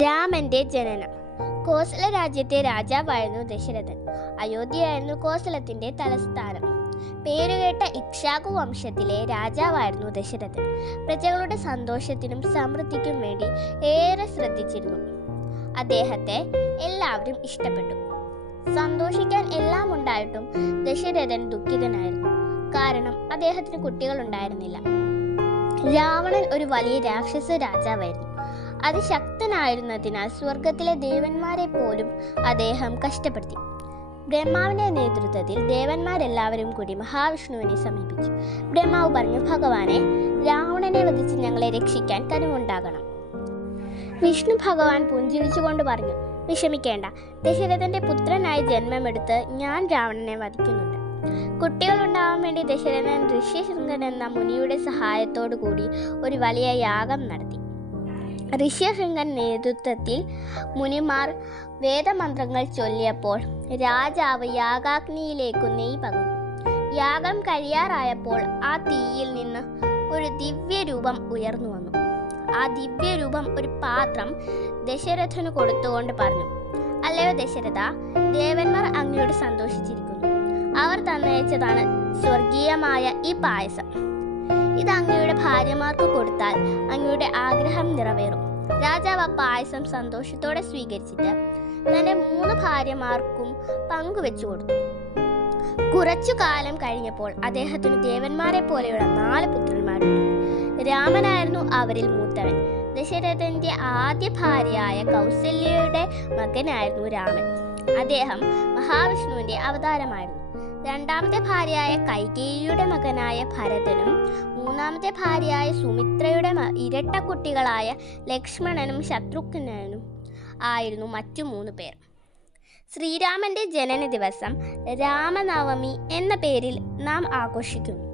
രാമന്റെ ജനനം. കോസല രാജ്യത്തെ രാജാവായിരുന്നു ദശരഥൻ. അയോധ്യയായിരുന്നു കോസലത്തിന്റെ തലസ്ഥാനം. പേരുകേട്ട ഇക്ഷ്വാകു വംശത്തിലെ രാജാവായിരുന്നു ദശരഥൻ. പ്രജകളുടെ സന്തോഷത്തിനും സമൃദ്ധിക്കും വേണ്ടി ഏറെ ശ്രദ്ധിച്ചിരുന്നു. അദ്ദേഹത്തെ എല്ലാവരും ഇഷ്ടപ്പെട്ടു. സന്തോഷിക്കാൻ എല്ലാം ഉണ്ടായിട്ടും ദശരഥൻ ദുഃഖിതനായിരുന്നു. കാരണം അദ്ദേഹത്തിന് കുട്ടികളുണ്ടായിരുന്നില്ല. രാവണൻ ഒരു വലിയ രാക്ഷസ രാജാവായിരുന്നു. അതിശക്തനായിരുന്നതിനാൽ സ്വർഗത്തിലെ ദേവന്മാരെ പോലും അദ്ദേഹം കഷ്ടപ്പെടുത്തി. ബ്രഹ്മാവിന്റെ നേതൃത്വത്തിൽ ദേവന്മാരെല്ലാവരും കൂടി മഹാവിഷ്ണുവിനെ സമീപിച്ചു. ബ്രഹ്മാവ് പറഞ്ഞു, ഭഗവാനെ, രാവണനെ വധിച്ച് ഞങ്ങളെ രക്ഷിക്കാൻ കനിവുണ്ടാകണം. വിഷ്ണു ഭഗവാൻ പുഞ്ചിരിച്ചുകൊണ്ട് പറഞ്ഞു, വിഷമിക്കേണ്ട, ദശരഥന്റെ പുത്രനായി ജന്മമെടുത്ത് ഞാൻ രാവണനെ വധിക്കുന്നുണ്ട്. കുട്ടികളുണ്ടാവാൻ വേണ്ടി ദശരഥൻ ഋഷ്യശൃംഗൻ എന്ന മുനിയുടെ സഹായത്തോടു കൂടി ഒരു വലിയ യാഗം നടത്തി. ഋഷ്യശൃംഗൻ നേതൃത്വത്തിൽ മുനിമാർ വേദമന്ത്രങ്ങൾ ചൊല്ലിയപ്പോൾ രാജാവ് യാഗാഗ്നിയിലേക്കു നെയ്യ് പകർന്നു. യാഗം കഴിയാറായപ്പോൾ ആ തീയിൽ നിന്ന് ഒരു ദിവ്യരൂപം ഉയർന്നു വന്നു. ആ ദിവ്യരൂപം ഒരു പാത്രം ദശരഥന് കൊടുത്തുകൊണ്ട് പറഞ്ഞു, അല്ലയോ ദശരഥ, ദേവന്മാർ അങ്ങയോട് സന്തോഷിച്ചിരിക്കുന്നു. അവർ തന്നയച്ചതാണ് സ്വർഗീയമായ ഈ പായസം. ഇത് അങ്ങയുടെ ഭാര്യമാർക്ക് കൊടുത്താൽ അങ്ങയുടെ ആഗ്രഹം നിറവേറും. രാജാവ് ആ പായസം സന്തോഷത്തോടെ സ്വീകരിച്ചിട്ട് തന്റെ 3 ഭാര്യമാർക്കും പങ്കുവെച്ചു കൊടുത്തു. കുറച്ചു കാലം കഴിഞ്ഞപ്പോൾ അദ്ദേഹത്തിന് ദേവന്മാരെ പോലെയുള്ള 4 പുത്രന്മാരുണ്ട്. രാമനായിരുന്നു അവരിൽ മൂത്തവൻ. ദശരഥന്റെ ആദ്യ ഭാര്യയായ കൗസല്യയുടെ മകനായിരുന്നു രാമൻ. അദ്ദേഹം മഹാവിഷ്ണുവിന്റെ അവതാരമായിരുന്നു. രണ്ടാമത്തെ ഭാര്യയായ കൈകേയിയുടെ മകനായ ഭരതനും 3ാമത്തെ ഭാര്യയായ സുമിത്രയുടെ ഇരട്ട കുട്ടികളായ ലക്ഷ്മണനും ശത്രുഘ്നനും ആയിരുന്നു മറ്റു 3 പേർ. ശ്രീരാമന്റെ ജനന ദിവസം രാമനവമി എന്ന പേരിൽ നാം ആഘോഷിക്കുന്നു.